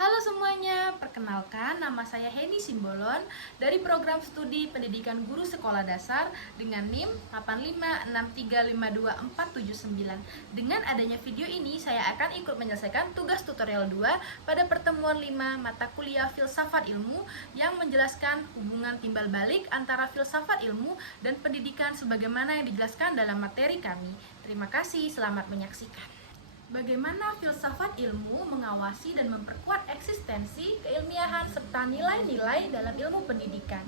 Halo semuanya, perkenalkan nama saya Heni Simbolon dari program studi Pendidikan Guru Sekolah Dasar dengan NIM 856352479. Dengan adanya video ini, saya akan ikut menyelesaikan tugas tutorial 2 pada pertemuan 5 mata kuliah Filsafat Ilmu yang menjelaskan hubungan timbal balik antara filsafat ilmu dan pendidikan sebagaimana yang dijelaskan dalam materi kami. Terima kasih, selamat menyaksikan. Bagaimana filsafat ilmu mengawasi dan memperkuat eksistensi, keilmiahan, serta nilai-nilai dalam ilmu pendidikan.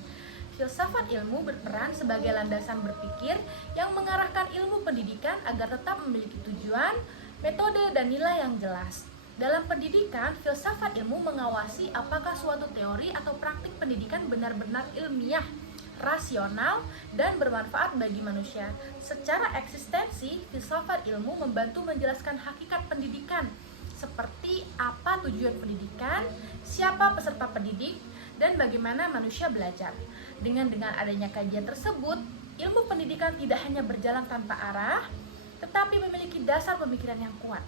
Filsafat ilmu berperan sebagai landasan berpikir yang mengarahkan ilmu pendidikan agar tetap memiliki tujuan, metode, dan nilai yang jelas. Dalam pendidikan, filsafat ilmu mengawasi apakah suatu teori atau praktik pendidikan benar-benar ilmiah, rasional, dan bermanfaat bagi manusia. Secara eksistensi, filsafat ilmu membantu menjelaskan hakikat pendidikan, seperti apa tujuan pendidikan, siapa peserta pendidik, dan bagaimana manusia belajar. Dengan adanya kajian tersebut, ilmu pendidikan tidak hanya berjalan tanpa arah, tetapi memiliki dasar pemikiran yang kuat.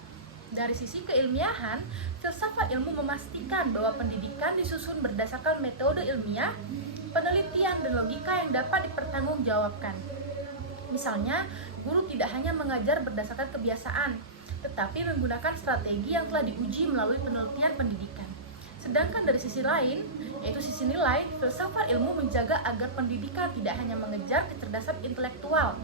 Dari sisi keilmiahan, filsafat ilmu memastikan bahwa pendidikan disusun berdasarkan metode ilmiah, penelitian, dan logika yang dapat dipertanggungjawabkan. Misalnya, guru tidak hanya mengajar berdasarkan kebiasaan, tetapi menggunakan strategi yang telah diuji melalui penelitian pendidikan. Sedangkan dari sisi lain, yaitu sisi nilai, filsafat ilmu menjaga agar pendidikan tidak hanya mengejar kecerdasan intelektual,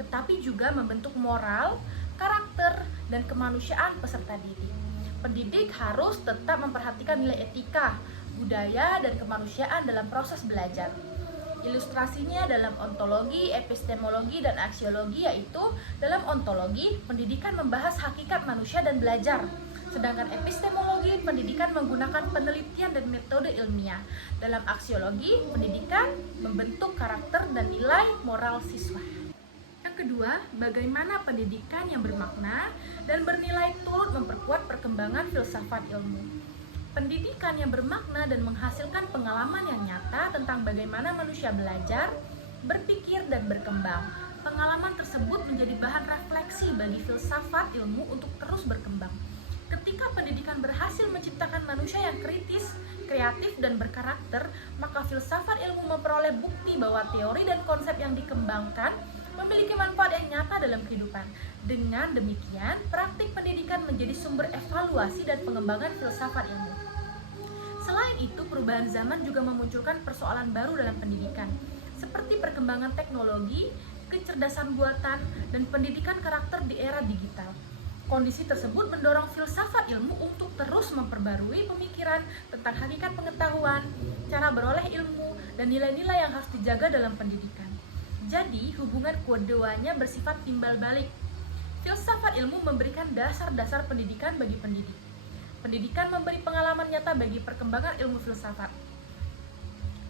tetapi juga membentuk moral, karakter, dan kemanusiaan peserta didik. Pendidik harus tetap memperhatikan nilai etika, budaya, dan kemanusiaan dalam proses belajar. Ilustrasinya dalam ontologi, epistemologi, dan aksiologi, yaitu dalam ontologi, pendidikan membahas hakikat manusia dan belajar. Sedangkan epistemologi, pendidikan menggunakan penelitian dan metode ilmiah. Dalam aksiologi, pendidikan membentuk karakter dan nilai moral siswa. Yang kedua, bagaimana pendidikan yang bermakna dan bernilai turut memperkuat perkembangan filsafat ilmu. Pendidikan yang bermakna dan menghasilkan pengalaman yang nyata tentang bagaimana manusia belajar, berpikir, dan berkembang. Pengalaman tersebut menjadi bahan refleksi bagi filsafat ilmu untuk terus berkembang. Ketika pendidikan berhasil menciptakan manusia yang kritis, kreatif, dan berkarakter, maka filsafat ilmu memperoleh bukti bahwa teori dan konsep yang dikembangkan memiliki manfaat yang nyata dalam kehidupan. Dengan demikian, praktik pendidikan menjadi sumber evaluasi dan pengembangan filsafat ilmu. Selain itu, perubahan zaman juga memunculkan persoalan baru dalam pendidikan, seperti perkembangan teknologi, kecerdasan buatan, dan pendidikan karakter di era digital. Kondisi tersebut mendorong filsafat ilmu untuk terus memperbarui pemikiran tentang hakikat pengetahuan, cara beroleh ilmu, dan nilai-nilai yang harus dijaga dalam pendidikan. Jadi, hubungan keduanya bersifat timbal balik. Filsafat ilmu memberikan dasar-dasar pendidikan bagi pendidik. Pendidikan memberi pengalaman nyata bagi perkembangan ilmu filsafat.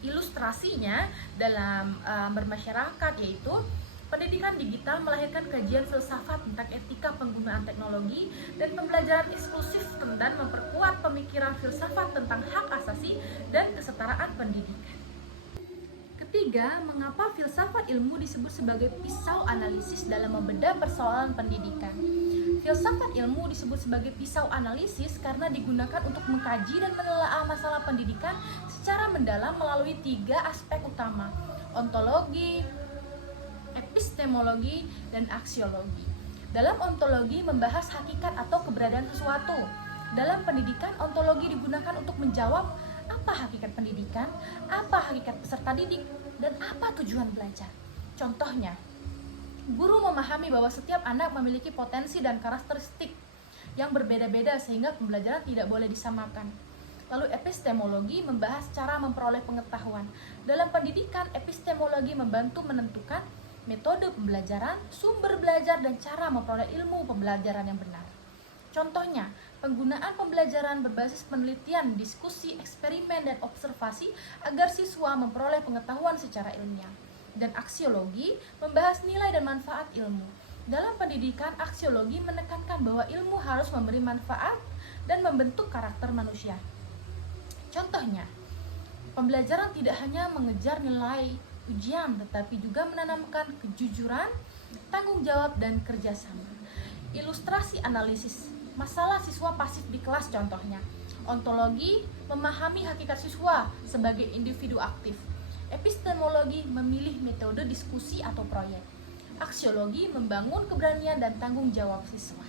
Ilustrasinya dalam bermasyarakat, yaitu pendidikan digital melahirkan kajian filsafat tentang etika penggunaan teknologi dan pembelajaran eksklusif dan memperkuat pemikiran filsafat tentang hak asasi dan kesetaraan pendidikan. Ketiga, mengapa filsafat ilmu disebut sebagai pisau analisis dalam membedah persoalan pendidikan? Filsafat ilmu disebut sebagai pisau analisis karena digunakan untuk mengkaji dan menelaah masalah pendidikan secara mendalam melalui 3 aspek utama: ontologi, epistemologi, dan aksiologi. Dalam ontologi membahas hakikat atau keberadaan sesuatu. Dalam pendidikan, ontologi digunakan untuk menjawab apa hakikat pendidikan, apa hakikat peserta didik, dan apa tujuan belajar. Contohnya, guru memahami bahwa setiap anak memiliki potensi dan karakteristik yang berbeda-beda sehingga pembelajaran tidak boleh disamakan. Lalu epistemologi membahas cara memperoleh pengetahuan. Dalam pendidikan, epistemologi membantu menentukan metode pembelajaran, sumber belajar, dan cara memperoleh ilmu pembelajaran yang benar. Contohnya, penggunaan pembelajaran berbasis penelitian, diskusi, eksperimen, dan observasi agar siswa memperoleh pengetahuan secara ilmiah. Dan aksiologi membahas nilai dan manfaat ilmu. Dalam pendidikan, aksiologi menekankan bahwa ilmu harus memberi manfaat dan membentuk karakter manusia. Contohnya, pembelajaran tidak hanya mengejar nilai ujian, tetapi juga menanamkan kejujuran, tanggung jawab, dan kerjasama. Ilustrasi analisis masalah siswa pasif di kelas contohnya. Ontologi memahami hakikat siswa sebagai individu aktif. Epistemologi memilih metode diskusi atau proyek. Aksiologi membangun keberanian dan tanggung jawab siswa.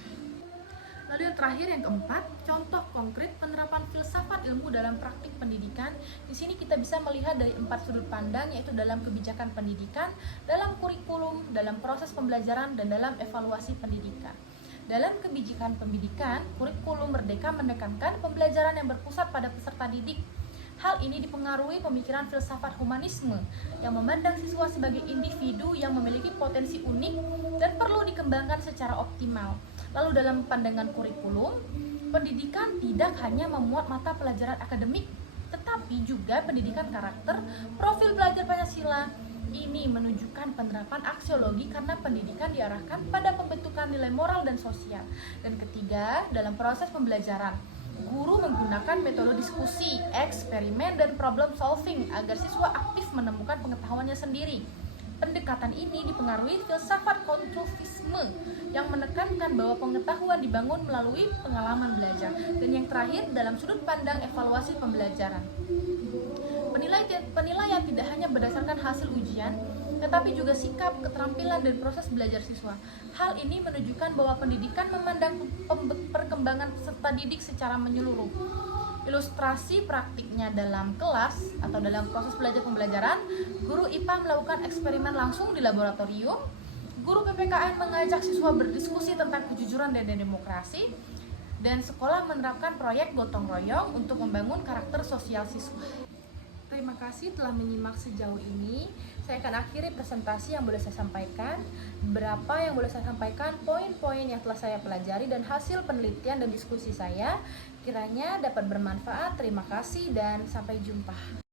Lalu yang terakhir, yang keempat, contoh konkret penerapan filsafat ilmu dalam praktik pendidikan. Di sini kita bisa melihat dari 4 sudut pandang, yaitu dalam kebijakan pendidikan, dalam kurikulum, dalam proses pembelajaran, dan dalam evaluasi pendidikan. Dalam kebijakan pendidikan, kurikulum Merdeka menekankan pembelajaran yang berpusat pada peserta didik. Hal ini dipengaruhi pemikiran filsafat humanisme yang memandang siswa sebagai individu yang memiliki potensi unik dan perlu dikembangkan secara optimal. Lalu dalam pandangan kurikulum, pendidikan tidak hanya memuat mata pelajaran akademik, tetapi juga pendidikan karakter, profil belajar Pancasila. Ini menunjukkan penerapan aksiologi karena pendidikan diarahkan pada pembentukan nilai moral dan sosial. Dan ketiga, dalam proses pembelajaran, guru menggunakan metode diskusi, eksperimen, dan problem solving agar siswa aktif menemukan pengetahuannya sendiri. Pendekatan ini dipengaruhi filsafat konstruktivisme yang menekankan bahwa pengetahuan dibangun melalui pengalaman belajar. Dan yang terakhir, dalam sudut pandang evaluasi pembelajaran, penilaian tidak hanya berdasarkan hasil ujian, tetapi juga sikap, keterampilan, dan proses belajar siswa. Hal ini menunjukkan bahwa pendidikan memandang perkembangan peserta didik secara menyeluruh. Ilustrasi praktiknya dalam kelas atau dalam proses belajar pembelajaran, guru IPA melakukan eksperimen langsung di laboratorium, guru PPKN mengajak siswa berdiskusi tentang kejujuran dan demokrasi, dan sekolah menerapkan proyek gotong royong untuk membangun karakter sosial siswa. Terima kasih telah menyimak sejauh ini. Saya akan akhiri presentasi yang boleh saya sampaikan. Beberapa yang boleh saya sampaikan, poin-poin yang telah saya pelajari dan hasil penelitian dan diskusi saya kiranya dapat bermanfaat. Terima kasih dan sampai jumpa.